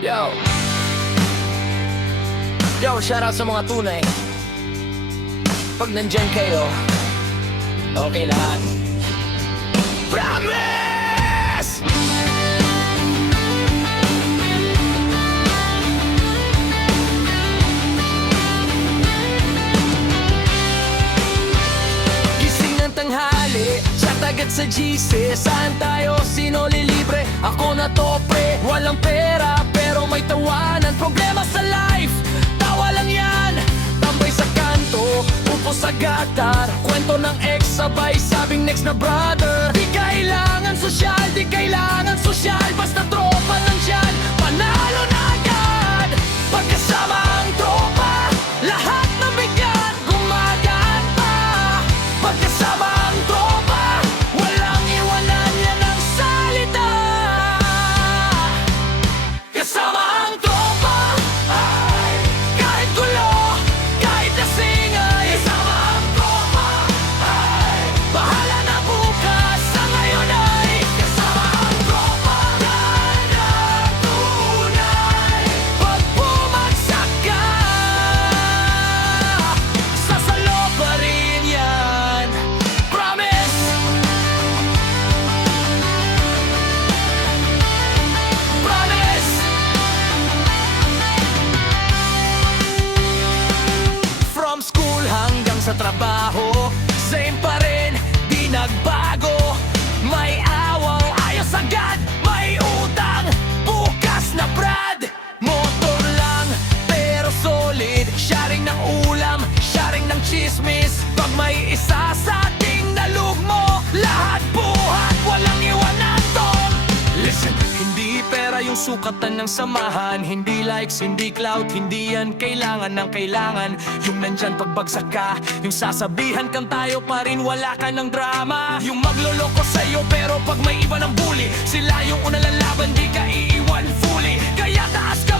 Yo, yo, shoutout sa mga tunay. Pag nandyan kayo, okay lahat. Promise! Gising ng tanghali, chat agad sa GC. Saan tayo? Sino lilibre? Ako na to, pre. Walang pera, pero may tawanan. Problema sa life, tawa lang yan. Tambay sa kanto, upo sa gatar. Kwento ng ex, sabay sabing next na brother. Di kailangan sosyal, di kailangan sosyal. Basta tropa nandyan, panalo na agad. Pagkasama ang tropa, lahat ng bigat gumagaan pa. Pagkasama ang tropa, walang iwanan yan ang salita. Kasama ang tropa, ay, kahit gulo, kahit lasing ay. Kasama ang tropa, ay, bahala na bukas, sa ngayon ay. Kasama ang tropa, yan ang tunay. Pag bumagsak ka, sasalo pa rin yan. Promise! Promise! From school hanggang sa trabaho, same pa rin, di nagbago. May awang ayos agad, may utang, bukas na brad. Motor lang, pero solid, sharing ng ulam, sharing ng chismis. Pag may isa sa ating nalugmo, lahat buhat, walang iwanan tol. Listen, hindi pera yung sukatan ng samahan. Hindi likes, hindi clout, hindi yan kailangan ng kailangan. Yung nandyan pagbagsak ka, yung sasabihan kang tayo pa rin, wala ka ng drama. Yung magloloko sa'yo pero pag may iba ng bully, sila yung unang lalaban, di ka iiwan fully. Kaya taas ka